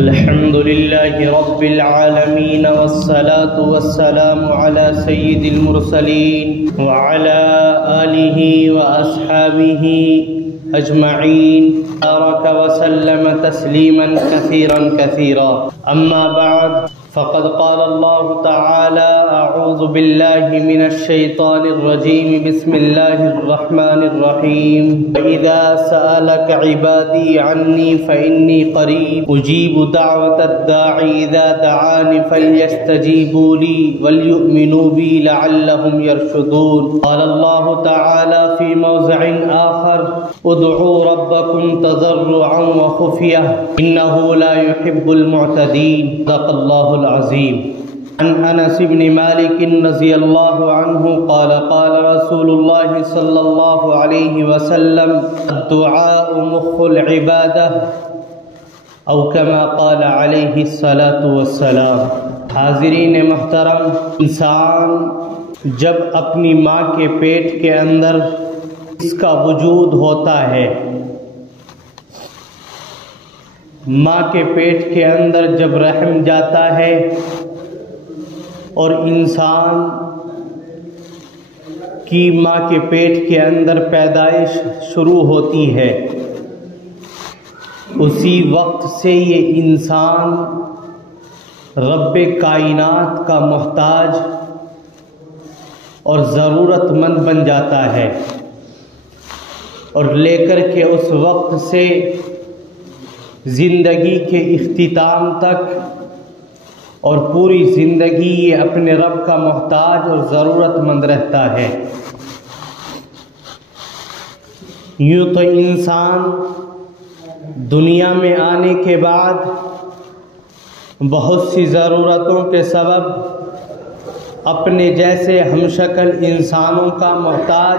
الحمد لله رب العالمين والصلاة والسلام على سيد المرسلين وعلى آله وأصحابه أجمعين بارك وسلم تسليما كثيرا أما بعد فقد قال الله تعالى أعوذ بالله من الشيطان الرجيم بسم الله الرحمن الرحيم وإذا سألك عبادي عني فإني قريب أجيب دعوة الداعي إذا دعاني فليستجيبوا لي وليؤمنوا بي لعلهم يرشدون. قال الله تعالى في موضع آخر ادعوا ربكم تضرعا وخفية إنه لا يحب المعتدين. صدق الله العظيم. عن انس بن مالك رضي الله عنه قال قال رسول الله صلى الله عليه وسلم الدعاء مخ العبادة او كما قال عليه الصلاة والسلام. حاضرین محترم، انسان جب اپنی ماں کے پیٹ کے اندر اس کا وجود ہوتا ہے، ماں کے پیٹ کے اندر جب رحم جاتا ہے اور انسان کی ماں کے پیٹ کے اندر پیدائش شروع ہوتی ہے، اسی وقت سے یہ انسان رب کائنات کا محتاج اور ضرورت مند بن جاتا ہے، اور لے کر کے اس وقت سے زندگی کے اختتام تک اور پوری زندگی یہ اپنے رب کا محتاج اور ضرورت مند رہتا ہے. یوں تو انسان دنیا میں آنے کے بعد بہت سی ضرورتوں کے سبب اپنے جیسے ہمشکل انسانوں کا محتاج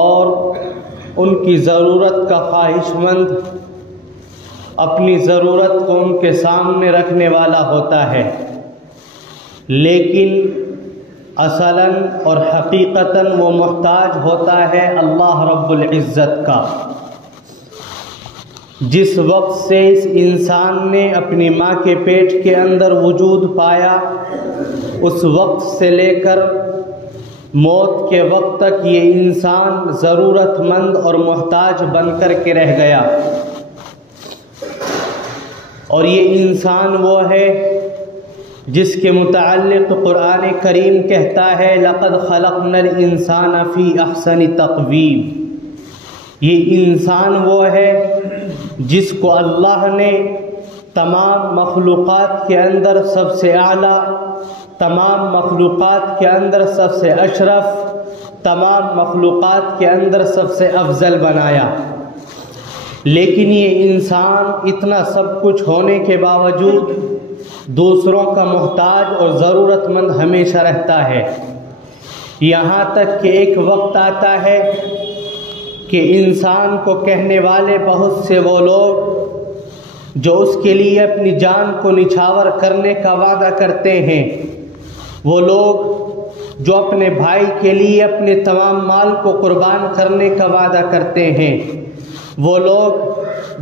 اور ان کی ضرورت کا خواہش مند، اپنی ضرورت کو ان کے سامنے رکھنے والا ہوتا ہے، لیکن اصلاً اور حقیقتاً وہ محتاج ہوتا ہے اللہ رب العزت کا. جس وقت سے اس انسان نے اپنی ماں کے پیٹ کے اندر وجود پایا، اس وقت سے لے کر موت کے وقت تک یہ انسان ضرورت مند اور محتاج بن کر کے رہ گیا. اور یہ انسان وہ ہے جس کے متعلق قرآن کریم کہتا ہے لَقَدْ خَلَقْنَا الْإِنسَانَ فِي أَحْسَنِ تَقْوِيمٍ. یہ انسان وہ ہے جس کو اللہ نے تمام مخلوقات کے اندر سب سے اعلیٰ، تمام مخلوقات کے اندر سب سے اشرف، تمام مخلوقات کے اندر سب سے افضل بنایا. لیکن یہ انسان اتنا سب کچھ ہونے کے باوجود دوسروں کا محتاج اور ضرورت مند ہمیشہ رہتا ہے. یہاں تک کہ ایک وقت آتا ہے کہ انسان کو کہنے والے بہت سے وہ لوگ جو اس کے لیے اپنی جان کو نچھاور کرنے کا وعدہ کرتے ہیں، وہ لوگ جو اپنے بھائی کے لیے اپنے تمام مال کو قربان کرنے کا وعدہ کرتے ہیں، وہ لوگ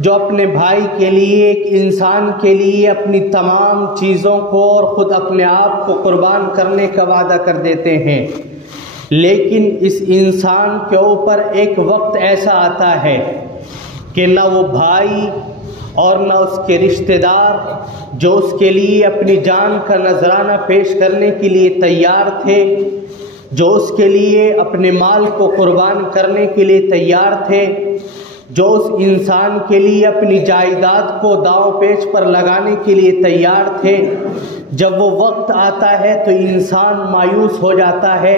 جو اپنے بھائی کے لیے، ایک انسان کے لیے اپنی تمام چیزوں کو اور خود اپنے آپ کو قربان کرنے کا وعدہ کر دیتے ہیں، لیکن اس انسان کے اوپر ایک وقت ایسا آتا ہے کہ نہ وہ بھائی اور نہ اس کے رشتہ دار جو اس کے لیے اپنی جان کا نذرانہ پیش کرنے کے لیے تیار تھے، جو اس کے لیے اپنے مال کو قربان کرنے کے لیے تیار تھے، جو اس انسان کے لیے اپنی جائیداد کو داؤں پیچ پر لگانے کے لیے تیار تھے، جب وہ وقت آتا ہے تو انسان مایوس ہو جاتا ہے،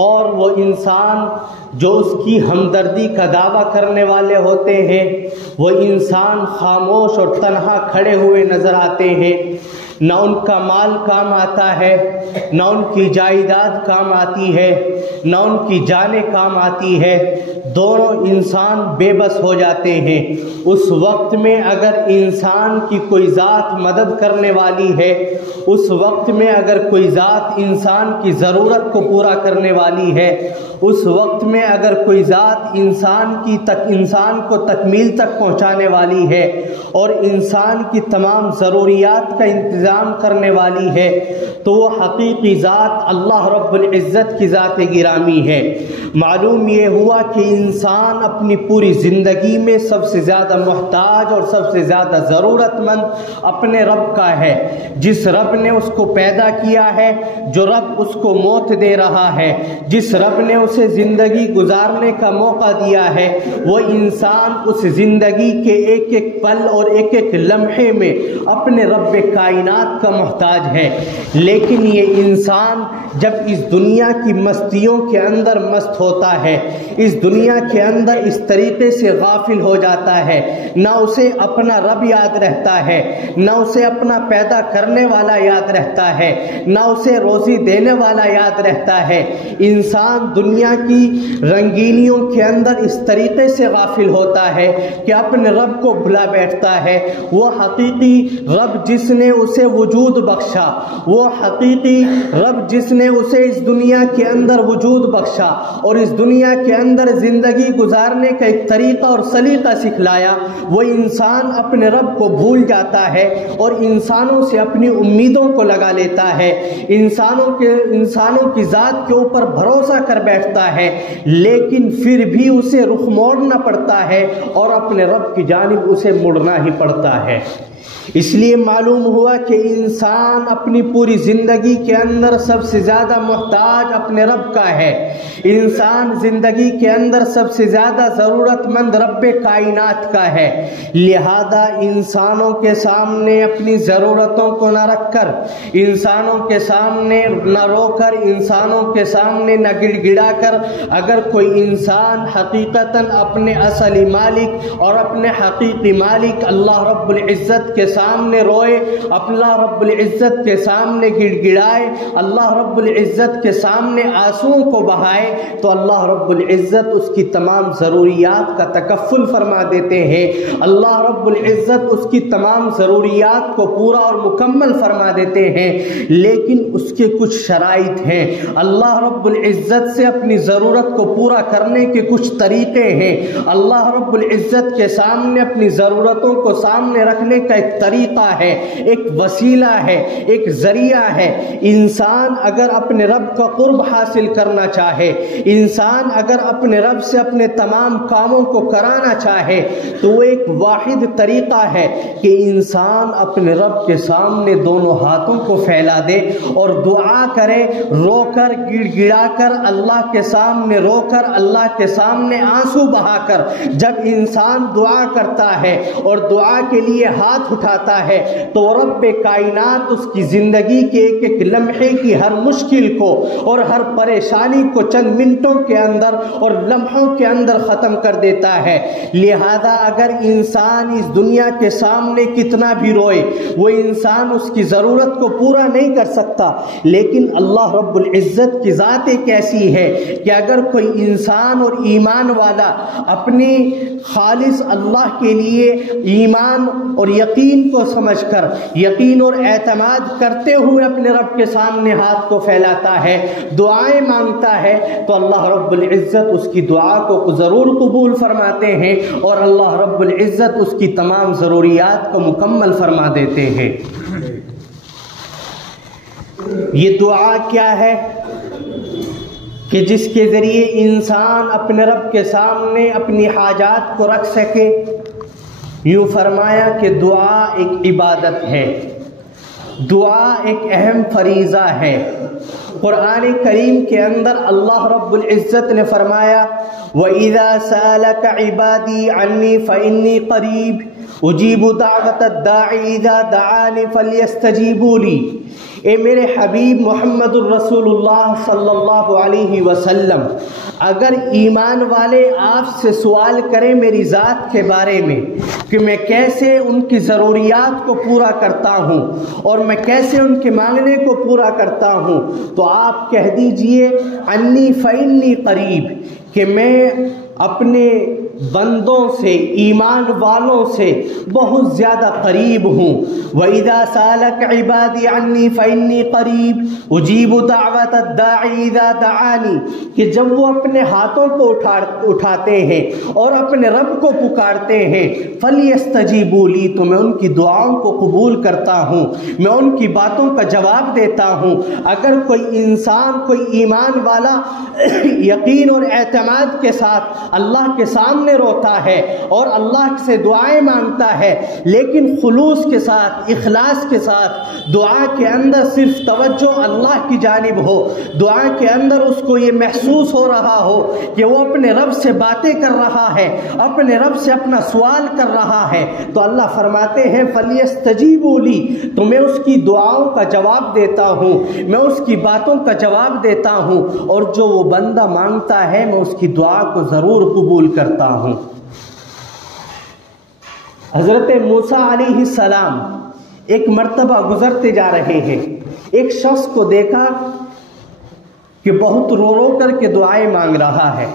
اور وہ انسان جو اس کی ہمدردی کا دعویٰ کرنے والے ہوتے ہیں وہ انسان خاموش اور تنہا کھڑے ہوئے نظر آتے ہیں. نہ ان کا مال کام آتا ہے، نہ ان کی جائیداد کام آتی ہے، نہ ان کی جانیں کام آتی ہے، دونوں انسان بے بس ہو جاتے ہیں۔ اس وقت میں اگر انسان کی کوئی ذات مدد کرنے والی ہے، اس وقت میں اگر کوئی ذات انسان کی ضرورت کو پورا کرنے والی ہے، اس وقت میں اگر کوئی ذات انسان کو تکمیل تک پہنچانے والی ہے اور انسان کی تمام ضروریات کا انتظام کرنے والی ہے، تو وہ حقیقی ذات اللہ رب العزت کی ذات گرامی ہے۔ معلوم یہ ہوا کہ انسان اپنی پوری زندگی میں سب سے زیادہ محتاج اور سب سے زیادہ ضرورت مند اپنے رب کا ہے، جس رب نے اس کو پیدا کیا ہے، جو رب اس کو موت دے رہا ہے، جس رب نے اسے زندگی گزارنے کا موقع دیا ہے، وہ انسان اس زندگی کے ایک ایک پل اور ایک ایک لمحے میں اپنے رب کائنات کا محتاج ہے۔ لیکن یہ انسان جب اس دنیا کی مستیوں کے اندر مست ہوتا ہے، اس دنیا کے اندر اس طریقے سے غافل ہو جاتا ہے، نہ اسے اپنا رب یاد رہتا ہے، نہ اسے اپنا پیدا کرنے والا یاد رہتا ہے، نہ اسے روزی دینے والا یاد رہتا ہے، انسان دنیا کی رنگینیوں کے اندر اس طریقے سے غافل ہوتا ہے کہ اپنے رب کو بھلا بیٹھتا ہے۔ وہ حقیقی رب جس نے اسے وجود بخشا، وہ حقیقی رب جس نے اسے اس دنیا کے اندر وجود بخشا اور اس دنیا کے اندر زندگی گزارنے کا ایک طریقہ اور سلیقہ سکھلایا، وہ انسان اپنے رب کو بھول جاتا ہے اور انسانوں سے اپنی امیدوں کو لگا لیتا ہے، انسانوں کی ذات کے اوپر بھروسہ کر بیٹھتا ہے، لیکن پھر بھی اسے رخ موڑنا پڑتا ہے اور اپنے رب کی جانب اسے مڑنا ہی پڑتا ہے۔ اس لیے معلوم ہوا کہ انسان اپنی پوری زندگی کے اندر سب سے زیادہ محتاج اپنے رب کا ہے، انسان زندگی کے اندر سب سے زیادہ ضرورت مند رب کائنات کا ہے۔ لہذا انسانوں کے سامنے اپنی ضرورتوں کو نہ رکھ کر، انسانوں کے سامنے نہ رو کر، انسانوں کے سامنے نہ گڑ گڑا کر، اگر کوئی انسان حقیقتاً اپنے اصلی مالک اور اپنے حقیقی مالک اللہ رب العزت کے سامنے روئے، اللہ رب العزت کے سامنے گڑ گڑائے، اللہ رب العزت کے سامنے آنسوؤں کو بہائے، تو اللہ رب العزت اس کی تمام ضروریات کا تکفل فرما دیتے ہیں، اللہ رب العزت اس کی تمام ضروریات کو پورا اور مکمل فرما دیتے ہیں۔ لیکن اس کے کچھ شرائط ہیں، اللہ رب العزت سے اپنی ضرورت کو پورا کرنے کے کچھ طریقے ہیں، اللہ رب العزت کے سامنے اپنی ضرورتوں کو سامنے رکھنے کا ایک طریقہ ہے، ایک وسیلہ ہے، ایک ذریعہ ہے۔ انسان اگر اپنے رب کا قرب حاصل کرنا چاہے، انسان اگر اپنے رب سے اپنے تمام کاموں کو کرانا چاہے، تو وہ ایک واحد طریقہ ہے کہ انسان اپنے رب کے سامنے دونوں ہاتھوں کو پھیلا دے اور دعا کرے، رو کر گڑ گڑا کر اللہ کے سامنے رو کر، اللہ کے سامنے آنسو بہا کر جب انسان دعا کرتا ہے اور دعا کے لیے ہاتھ اٹھاتا ہے، تو رب کائنات اس کی زندگی کے ایک ایک لمحے کی ہر مشکل کو اور ہر پریشانی کو چند منٹوں کے اندر اور لمحوں کے اندر ختم کر دیتا ہے۔ لہذا اگر انسان اس دنیا کے سامنے کتنا بھی روئے، وہ انسان اس کی ضرورت کو پورا نہیں کر سکتا، لیکن اللہ رب العزت کی ذات ایک ایسی ہے کہ اگر کوئی انسان اور ایمان والا اپنی خالص اللہ کے لیے ایمان اور یقین کو سمجھ کر، یقین اور اعتماد کرتے ہوئے اپنے رب کے سامنے ہاتھ کو پھیلاتا ہے، دعائیں مانگتا ہے، تو اللہ رب العزت اس کی دعا کو ضرور قبول فرماتے ہیں اور اللہ رب العزت اس کی تمام ضروریات کو مکمل فرما دیتے ہیں۔ یہ دعا کیا ہے کہ جس کے ذریعے انسان اپنے رب کے سامنے اپنی حاجات کو رکھ سکے؟ یوں فرمایا کہ دعا ایک عبادت ہے، دعا ایک اہم فریضہ ہے۔ قرآن کریم کے اندر اللہ رب العزت نے فرمایا وَإِذَا سَأَلَكَ عِبَادِي عَنِّي فَإِنِّي قَرِيبٌ اجیب دعوت الداعی اذا دعانی فلیستجیبوا لی۔ اے میرے حبیب محمد الرسول اللہ صلی اللہ علیہ وسلم، اگر ایمان والے آپ سے سوال کریں میری ذات کے بارے میں کہ میں کیسے ان کی ضروریات کو پورا کرتا ہوں اور میں کیسے ان کے مانگنے کو پورا کرتا ہوں، تو آپ کہہ دیجئے انی فإنی قریب، کہ میں اپنے بندوں سے، ایمان والوں سے بہت زیادہ قریب ہوں۔ وَإِذَا سَأَلَكَ عِبَادِي عَنِّي فَإِنِّي قَرِيبٌ أُجِيبُ دَعْوَةَ الدَّاعِ إِذَا دَعَانِي، کہ جب وہ اپنے ہاتھوں کو اٹھاتے ہیں اور اپنے رب کو پکارتے ہیں فَلْيَسْتَجِيبُوا لِي، تو میں ان کی دعاؤں کو قبول کرتا ہوں، میں ان کی باتوں کا جواب دیتا ہوں۔ اگر کوئی انسان، کوئی ایمان والا یقین اور اعتماد کے ساتھ اللہ کے سامنے روتا ہے اور اللہ سے دعائیں مانگتا ہے، لیکن خلوص کے ساتھ، اخلاص کے ساتھ، دعا کے اندر صرف توجہ اللہ کی جانب ہو، دعا کے اندر اس کو یہ محسوس ہو رہا ہو کہ وہ اپنے رب سے باتیں کر رہا ہے، اپنے رب سے اپنا سوال کر رہا ہے، تو اللہ فرماتے ہیں فَلْيَسْتَجِيبُوا لِي، تو میں اس کی دعاؤں کا جواب دیتا ہوں، میں اس کی باتوں کا جواب دیتا ہوں، اور جو وہ بندہ مانگتا ہے میں اس کی دعا کو ضرور قبول کرتا ہوں۔ حضرت موسیٰ علیہ السلام ایک مرتبہ گزرتے جا رہے ہیں، ایک شخص کو دیکھا کہ بہت رو رو کر کے دعائیں مانگ رہا ہے۔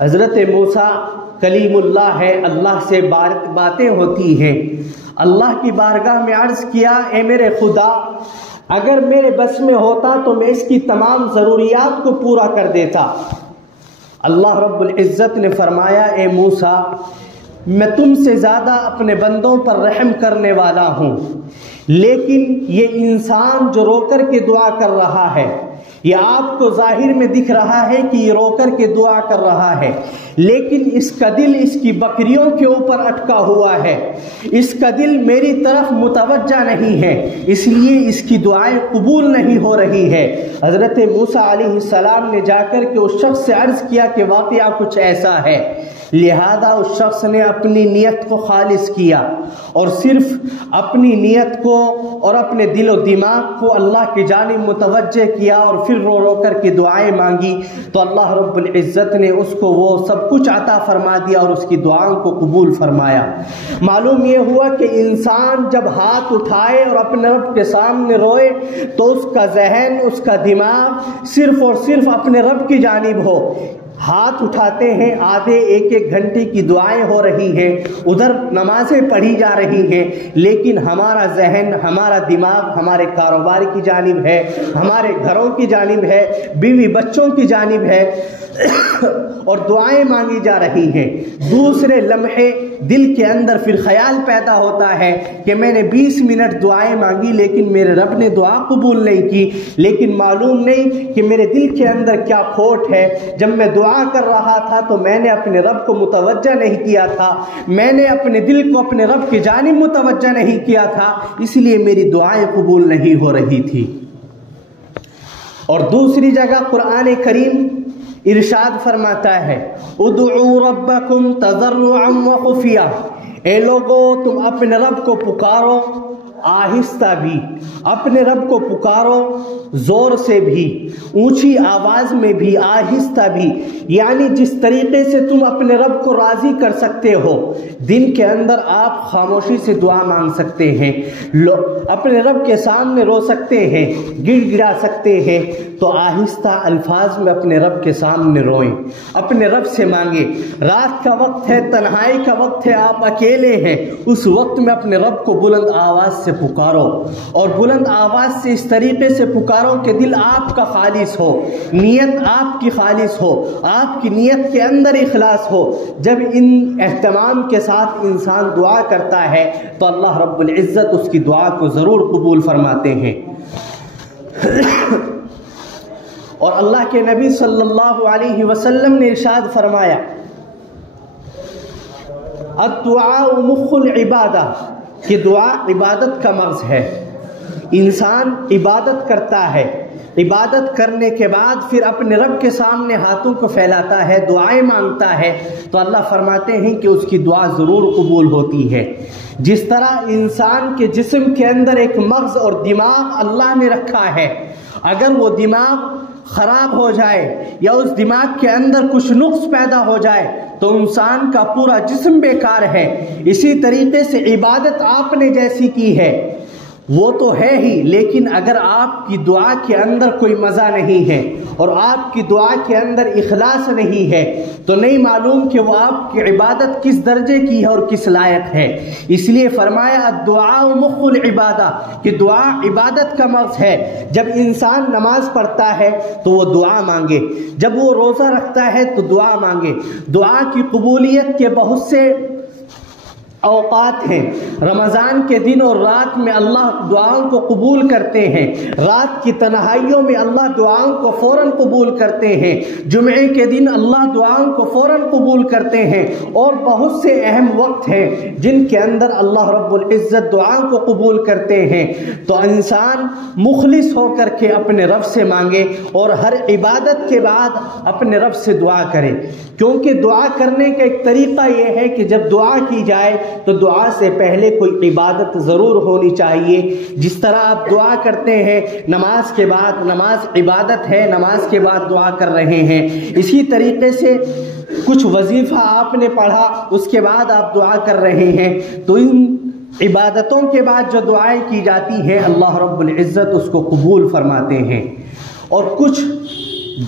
حضرت موسیٰ کلیم اللہ ہے، اللہ سے باتیں ہوتی ہیں، اللہ کی بارگاہ میں عرض کیا اے میرے خدا، اگر میرے بس میں ہوتا تو میں اس کی تمام ضروریات کو پورا کر دیتا۔ اللہ رب العزت نے فرمایا اے موسیٰ، میں تم سے زیادہ اپنے بندوں پر رحم کرنے والا ہوں، لیکن یہ انسان جو رو کر کے دعا کر رہا ہے، یہ آپ کو ظاہر میں دکھ رہا ہے کہ یہ رو کر کے دعا کر رہا ہے، لیکن اس کا دل اس کی بکریوں کے اوپر اٹکا ہوا ہے، اس کا دل میری طرف متوجہ نہیں ہے، اس لیے اس کی دعائیں قبول نہیں ہو رہی ہے۔ حضرت موسیٰ علیہ السلام نے جا کر کے اس شخص سے عرض کیا کہ واقعہ کچھ ایسا ہے، لہذا اس شخص نے اپنی نیت کو خالص کیا اور صرف اپنی نیت کو اور اپنے دل و دماغ کو اللہ کی جانب متوجہ کیا اور پھر رو رو کر کے دعائیں مانگی، تو اللہ رب العزت نے اس کو وہ سب کچھ عطا فرما دیا اور اس کی دعاؤں کو قبول فرمایا۔ معلوم یہ ہوا کہ انسان جب ہاتھ اٹھائے اور اپنے رب کے سامنے روئے تو اس کا ذہن، اس کا دماغ صرف اور صرف اپنے رب کی جانب ہو۔ ہاتھ اٹھاتے ہیں، آدھے ایک ایک گھنٹے کی دعائیں ہو رہی ہیں، ادھر نمازیں پڑھی جا رہی ہیں، لیکن ہمارا ذہن، ہمارا دماغ ہمارے کاروبار کی جانب ہے، ہمارے گھروں کی جانب ہے، بیوی بچوں کی جانب ہے اور دعائیں مانگی جا رہی ہیں۔ دوسرے لمحے دل کے اندر پھر خیال پیدا ہوتا ہے کہ میں نے 20 منٹ دعائیں مانگی لیکن میرے رب نے دعا قبول نہیں کی، لیکن معلوم نہیں کہ میرے دل کے اندر کیا کھوٹ ہے۔ جب میں دعا کر رہا تھا تو میں نے اپنے رب کو متوجہ نہیں کیا تھا، میں نے اپنے دل کو اپنے رب کی جانب متوجہ نہیں کیا تھا، اس لیے میری دعائیں قبول نہیں ہو رہی تھی۔ اور دوسری جگہ قرآن کریم ارشاد فرماتا ہے ادعوا ربکم تضرعا وخفیا، اے لوگو تم اپنے رب کو پکارو آہستہ بھی، اپنے رب کو پکارو زور سے بھی، اونچی آواز میں بھی، آہستہ بھی، یعنی جس طریقے سے تم اپنے رب کو راضی کر سکتے ہو۔ دن کے اندر آپ خاموشی سے دعا مانگ سکتے ہیں، اپنے رب کے سامنے رو سکتے ہیں، گڑ گڑا سکتے ہیں، تو آہستہ الفاظ میں اپنے رب کے سامنے روئیں، اپنے رب سے مانگیں۔ رات کا وقت ہے، تنہائی کا وقت ہے، آپ اکیلے ہیں، اس وقت میں اپنے رب کو بلند آواز سے پکارو، اور بلند آواز سے اس طریقے سے پکارو کہ دل آپ کا خالص ہو، نیت آپ کی خالص ہو، آپ کی نیت کے اندر اخلاص ہو۔ جب ان اہتمام کے ساتھ انسان دعا کرتا ہے تو اللہ رب العزت اس کی دعا کو ضرور قبول فرماتے ہیں۔ اور اللہ کے نبی صلی اللہ علیہ وسلم نے ارشاد فرمایا الدعاء مخ العبادہ، کہ دعا عبادت کا مغز ہے۔ انسان عبادت کرتا ہے عبادت کرنے کے بعد پھر اپنے رب کے سامنے ہاتھوں کو پھیلاتا ہے، دعائیں مانگتا ہے، تو اللہ فرماتے ہیں کہ اس کی دعا ضرور قبول ہوتی ہے۔ جس طرح انسان کے جسم کے اندر ایک مغز اور دماغ اللہ نے رکھا ہے، اگر وہ دماغ خراب ہو جائے یا اس دماغ کے اندر کچھ نقص پیدا ہو جائے تو انسان کا پورا جسم بیکار ہے۔ اسی طریقے سے عبادت آپ نے جیسی کی ہے وہ تو ہے ہی، لیکن اگر آپ کی دعا کے اندر کوئی مزہ نہیں ہے اور آپ کی دعا کے اندر اخلاص نہیں ہے تو نہیں معلوم کہ وہ آپ کی عبادت کس درجے کی ہے اور کس لائق ہے۔ اس لیے فرمایا الدعاء مخ العبادہ، کہ دعا عبادت کا مغز ہے۔ جب انسان نماز پڑھتا ہے تو وہ دعا مانگے، جب وہ روزہ رکھتا ہے تو دعا مانگے۔ دعا کی قبولیت کے بہت سے اوقات ہیں، رمضان کے دن اور رات میں اللہ دعاؤں کو قبول کرتے ہیں، رات کی تنہائیوں میں اللہ دعاؤں کو فوراً قبول کرتے ہیں، جمعے کے دن اللہ دعاؤں کو فوراً قبول کرتے ہیں، اور بہت سے اہم وقت ہیں جن کے اندر اللہ رب العزت دعاؤں کو قبول کرتے ہیں۔ تو انسان مخلص ہو کر کے اپنے رب سے مانگے اور ہر عبادت کے بعد اپنے رب سے دعا کرے، کیونکہ دعا کرنے کا ایک طریقہ یہ ہے کہ جب دعا کی جائے تو دعا سے پہلے کوئی عبادت ضرور ہونی چاہیے۔ جس طرح آپ دعا کرتے ہیں نماز کے بعد، نماز عبادت ہے، نماز کے بعد دعا کر رہے ہیں، اسی طریقے سے کچھ وظیفہ آپ نے پڑھا اس کے بعد آپ دعا کر رہے ہیں، تو ان عبادتوں کے بعد جو دعائیں کی جاتی ہیں اللہ رب العزت اس کو قبول فرماتے ہیں۔ اور کچھ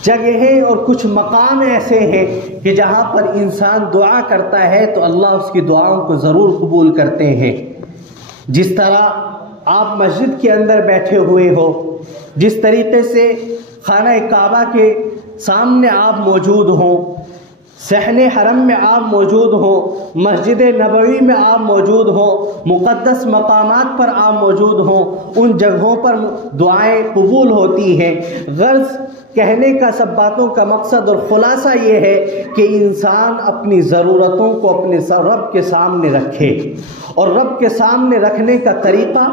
جگہیں اور کچھ مقام ایسے ہیں کہ جہاں پر انسان دعا کرتا ہے تو اللہ اس کی دعاؤں کو ضرور قبول کرتے ہیں۔ جس طرح آپ مسجد کے اندر بیٹھے ہوئے ہو، جس طریقے سے خانہ کعبہ کے سامنے آپ موجود ہوں، صحن حرم میں آپ موجود ہوں، مسجد نبوی میں آپ موجود ہوں، مقدس مقامات پر آپ موجود ہوں، ان جگہوں پر دعائیں قبول ہوتی ہیں۔ غرض کہنے کا سب باتوں کا مقصد اور خلاصہ یہ ہے کہ انسان اپنی ضرورتوں کو اپنے رب کے سامنے رکھے، اور رب کے سامنے رکھنے کا طریقہ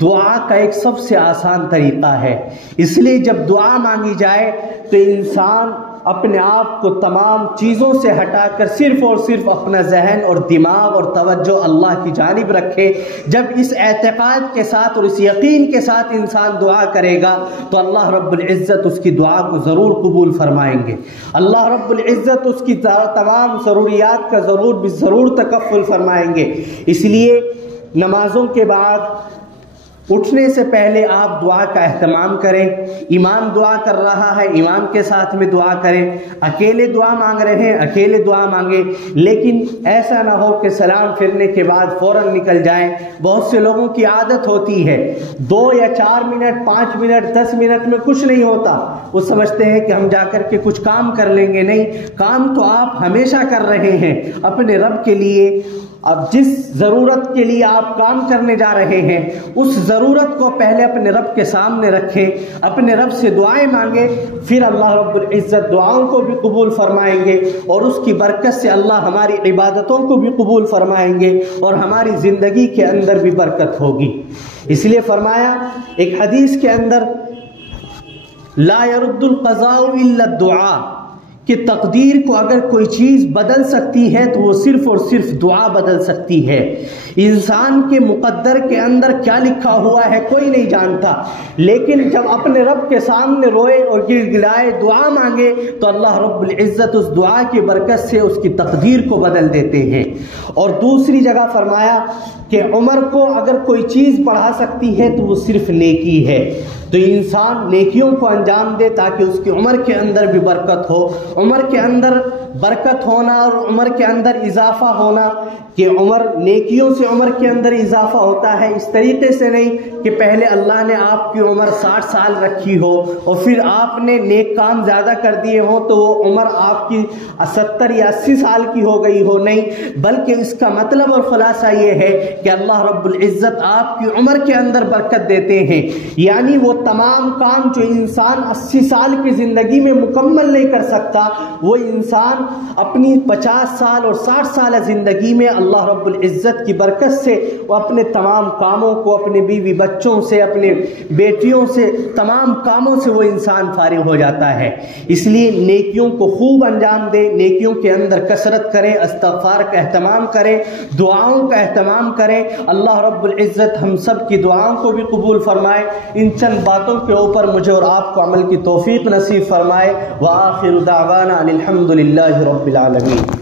دعا کا ایک سب سے آسان طریقہ ہے۔ اس لیے جب دعا مانگی جائے تو انسان اپنے آپ کو تمام چیزوں سے ہٹا کر صرف اور صرف اپنا ذہن اور دماغ اور توجہ اللہ کی جانب رکھے۔ جب اس اعتقاد کے ساتھ اور اس یقین کے ساتھ انسان دعا کرے گا تو اللہ رب العزت اس کی دعا کو ضرور قبول فرمائیں گے، اللہ رب العزت اس کی تمام ضروریات کا ضرور تکفل فرمائیں گے۔ اس لیے نمازوں کے بعد اٹھنے سے پہلے آپ دعا کا اہتمام کریں۔ امام دعا کر رہا ہے، امام کے ساتھ میں دعا کریں، اکیلے دعا مانگ رہے ہیں اکیلے دعا مانگیں، لیکن ایسا نہ ہو کہ سلام پھرنے کے بعد فوراً نکل جائیں۔ بہت سے لوگوں کی عادت ہوتی ہے 2 یا 4 منٹ 5 منٹ 10 منٹ میں کچھ نہیں ہوتا، وہ سمجھتے ہیں کہ ہم جا کر کے کچھ کام کر لیں گے۔ نہیں، کام تو آپ ہمیشہ کر رہے ہیں اپنے رب کے لیے۔ اب جس ضرورت کے لیے آپ کام کرنے جا رہے ہیں اس ضرورت کو پہلے اپنے رب کے سامنے رکھیں، اپنے رب سے دعائیں مانگیں، پھر اللہ رب العزت دعاؤں کو بھی قبول فرمائیں گے، اور اس کی برکت سے اللہ ہماری عبادتوں کو بھی قبول فرمائیں گے اور ہماری زندگی کے اندر بھی برکت ہوگی۔ اس لیے فرمایا ایک حدیث کے اندر لا يرد القضاء الا الدعاء، کہ تقدیر کو اگر کوئی چیز بدل سکتی ہے تو وہ صرف اور صرف دعا بدل سکتی ہے۔ انسان کے مقدر کے اندر کیا لکھا ہوا ہے کوئی نہیں جانتا، لیکن جب اپنے رب کے سامنے روئے اور گر گلائے دعا مانگے تو اللہ رب العزت اس دعا کی برکت سے اس کی تقدیر کو بدل دیتے ہیں۔ اور دوسری جگہ فرمایا کہ عمر کو اگر کوئی چیز بڑھا سکتی ہے تو وہ صرف نیکی ہے، تو انسان نیکیوں کو انجام دے تاکہ اس کی عمر کے اندر بھی برکت ہو۔ عمر کے اندر برکت ہونا اور عمر کے اندر اضافہ ہونا، کہ عمر نیکیوں سے عمر کے اندر اضافہ ہوتا ہے، اس طریقے سے نہیں کہ پہلے اللہ نے آپ کی عمر 60 سال رکھی ہو اور پھر آپ نے نیک کام زیادہ کر دیے ہوں تو وہ عمر آپ کی 70 یا 80 سال کی ہو گئی ہو، نہیں، بلکہ اس کا مطلب اور خلاصہ یہ ہے کہ اللہ رب العزت آپ کی عمر کے اندر برکت دیتے ہیں۔ یعنی وہ تمام کام جو انسان 80 سال کی زندگی میں مکمل نہیں کر سکتا وہ انسان اپنی 50 سال اور 60 سالہ زندگی میں اللہ رب العزت کی برکت سے وہ اپنے تمام کاموں کو، اپنے بیوی بچوں سے، اپنے بیٹیوں سے، تمام کاموں سے وہ انسان فارغ ہو جاتا ہے۔ اس لیے نیکیوں کو خوب انجام دے، نیکیوں کے اندر کثرت کریں، استغفار کا اہتمام کریں، دعاؤں کا اہتمام کریں۔ اللہ رب العزت ہم سب کی دعاؤں کو بھی قبول فرمائے، ان چند باتوں کے اوپر مجھے اور آپ کو عمل کی توفیق نصیب فرمائے۔ وآخر دعوانا الحمد للہ رب العالمین۔